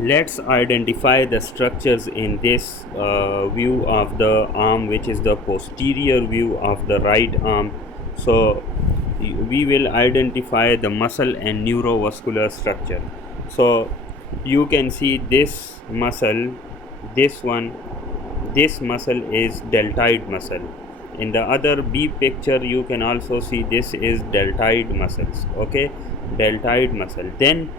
Let's identify the structures in this view of the arm, which is the posterior view of the right arm. So we will identify the muscle and neurovascular structure. So you can see this muscle, this one, this muscle is deltoid muscle. In the other B picture you can also see this is deltoid muscles. Okay, deltoid muscle. Then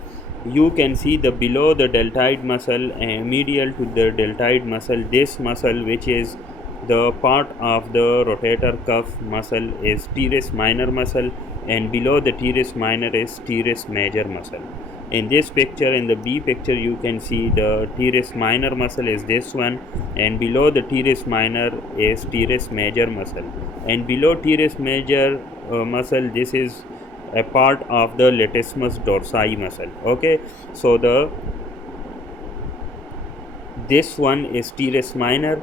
you can see the below the deltoid muscle and medial to the deltoid muscle, this muscle which is the part of the rotator cuff muscle is teres minor muscle, and below the teres minor is teres major muscle. In this picture, in the B picture, you can see the teres minor muscle is this one, and below the teres minor is teres major muscle, and below teres major muscle, this is a part of the latissimus dorsi muscle. Okay, so this one is teres minor,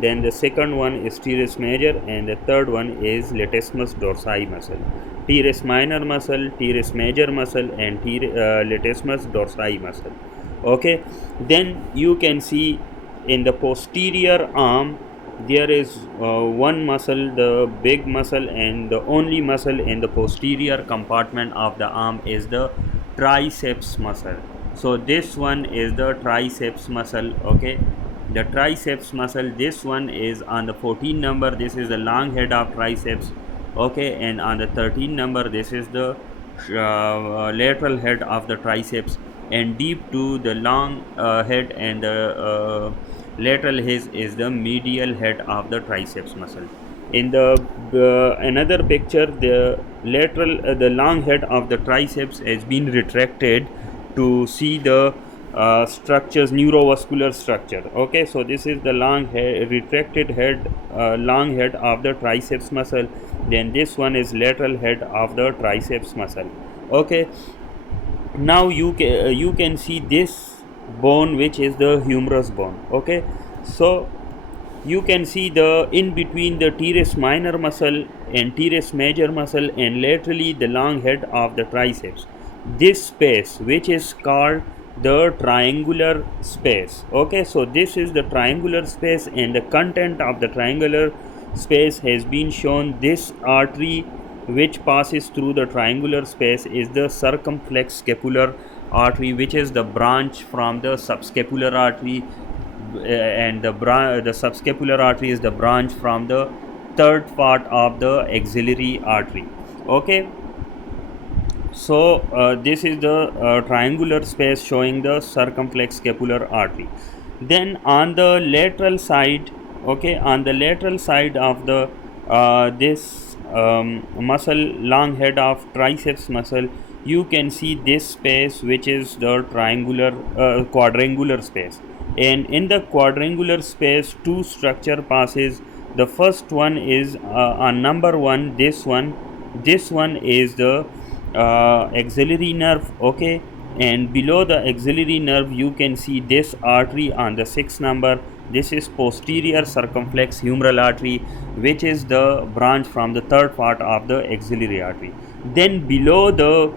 then the second one is teres major, and the third one is latissimus dorsi muscle. Teres minor muscle, teres major muscle, and latissimus dorsi muscle. Okay, then you can see in the posterior arm there is one muscle, the big muscle, and the only muscle in the posterior compartment of the arm is the triceps muscle. So this one is the triceps muscle. Okay, the triceps muscle, this one is on the 14 number, this is the long head of triceps. Okay, and on the 13 number, this is the lateral head of the triceps, and deep to the long head and the lateral head is the medial head of the triceps muscle. In the another picture, the lateral the long head of the triceps has been retracted to see the structures, neurovascular structure. Okay, so this is the long head, retracted head, long head of the triceps muscle. Then this one is lateral head of the triceps muscle. Okay, now you can see this bone, which is the humerus bone. Okay, so you can see the in between the teres minor muscle and teres major muscle, and laterally the long head of the triceps, this space which is called the triangular space. Okay, so this is the triangular space, and the content of the triangular space has been shown. This artery which passes through the triangular space is the circumflex scapular artery, which is the branch from the subscapular artery, and the subscapular artery is the branch from the third part of the axillary artery. Okay, so this is the triangular space showing the circumflex scapular artery. Then on the lateral side, okay, on the lateral side of the this muscle, long head of triceps muscle, you can see this space which is the triangular quadrangular space, and in the quadrangular space two structure passes. The first one is on number 1, this one is the axillary nerve. Okay, and below the axillary nerve you can see this artery on the 6th number. This is posterior circumflex humeral artery, which is the branch from the third part of the axillary artery. Then below the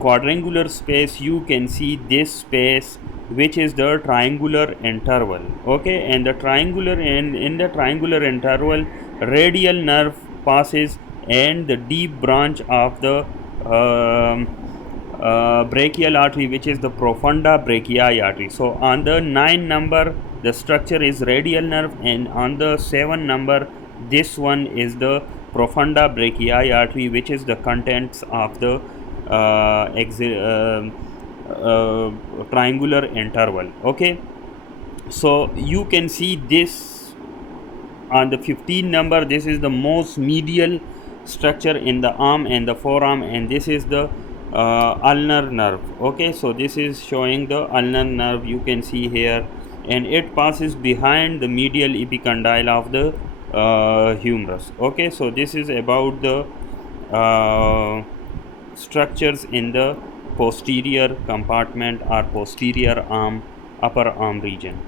quadrangular space you can see this space which is the triangular interval. Okay, and the triangular, and in the triangular interval radial nerve passes, and the deep branch of the brachial artery, which is the profunda brachii artery. So on the 9 number the structure is radial nerve, and on the 7 number this one is the profunda brachii artery, which is the contents of the triangular interval. Okay, so you can see this on the 15 number, this is the most medial structure in the arm and the forearm, and this is the ulnar nerve. Okay, so this is showing the ulnar nerve, you can see here, and it passes behind the medial epicondyle of the humerus. Okay, so this is about the structures in the posterior compartment or posterior arm, upper arm region.